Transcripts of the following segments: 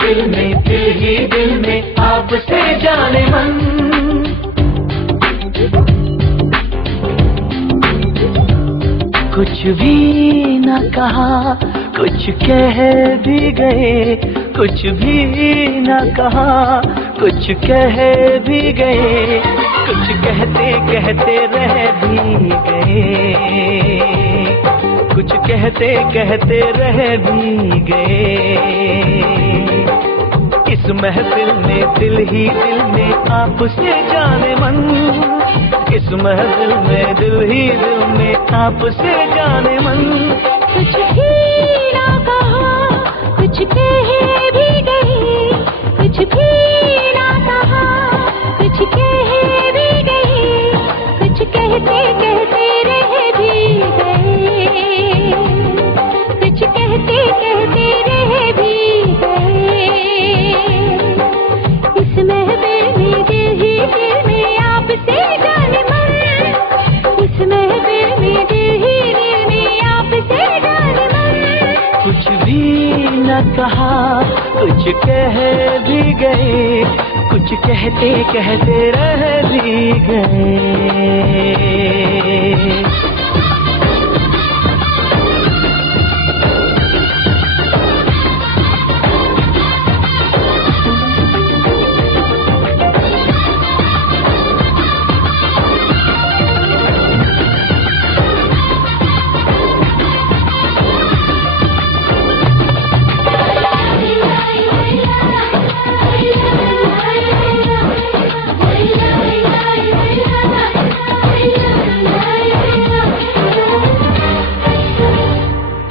दिल में, दिल ही दिल में आपसे जाने मन। कुछ भी न कहा, कुछ कह भी गए, कुछ भी न कहा, कुछ कह भी गए, कुछ कहते कहते रह भी गए, कुछ कहते कहते रह भी गए। इस महफिल में, दिल ही दिल में आपसे जाने मन। इस महफिल में, दिल ही दिल में आपसे जाने मन। कुछ भी ना कहा, कुछ कह भी गए, कुछ भी ना कहा, कुछ कह भी गए, कुछ कहते कहते रह भी गए, कुछ कहते कहते रह भी गए। इस महफिल में, दिल ही दिल में आपसे जाने मन। इस महफिल में, दिल ही दिल में आपसे जाने मन। कुछ भी न कहा, कुछ कह भी गए, कुछ कहते कहते रह भी गए।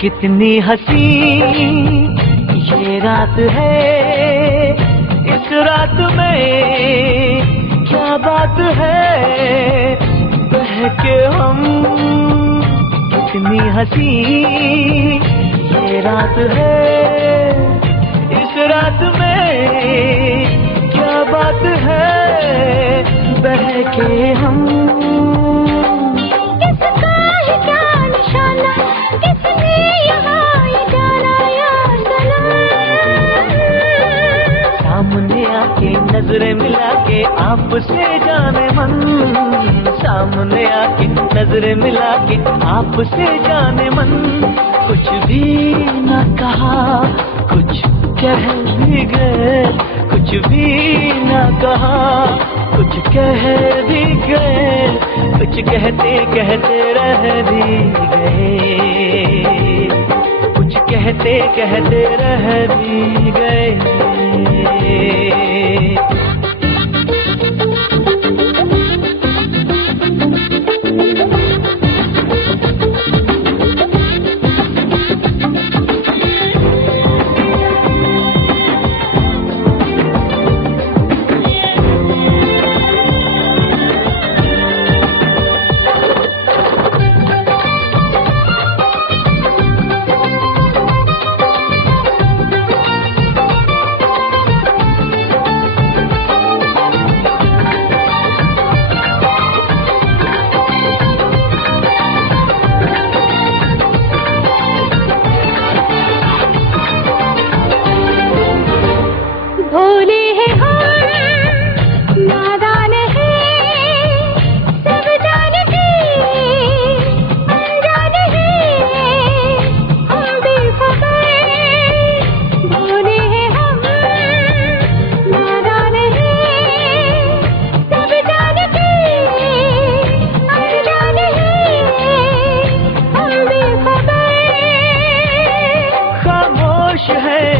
कितनी हसी ये रात है, इस रात में क्या बात है, बहके हम। कितनी हसी ये रात है, इस रात में क्या बात है, बहके हम। नजरें मिला के आपसे जाने मन। सामने आके नजरें मिला के आपसे जाने मन। कुछ भी न कहा, कुछ कह भी गए, कुछ भी न कहा, कुछ कह भी गए, कुछ कहते कहते रह भी गए, कुछ कहते कहते रह भी गए।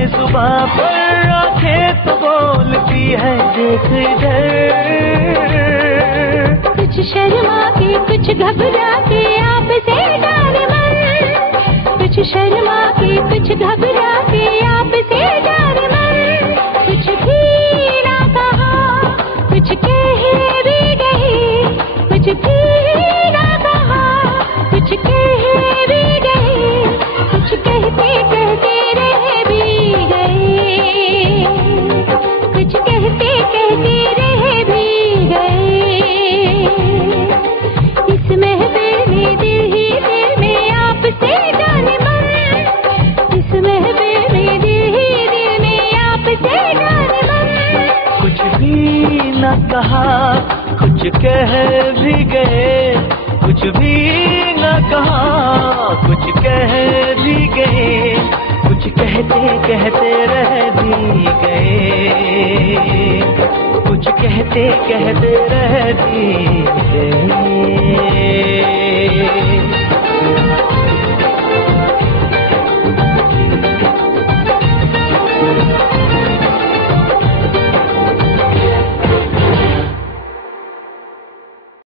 जुबां पर आंखें तो बोलती है देख इधर। कुछ शर्मा के कुछ घबरा के आपसे जाने मन। कुछ शर्मा के कुछ घबरा के आपसे जाने मन। कुछ भी ना कहा कुछ कह भी गए। कुछ भी ना कहा कुछ कह भी गए। कुछ कहते कहते रह भी गए। कुछ कहते कहते रह भी गए। इस महफिल में दिल ही दिल में आपसे जाने मन। इस महफिल कह भी गए, कुछ भी न कहा, कुछ कह भी गए, कुछ कहते कहते रह भी गए, कुछ कहते कहते रह भी गए।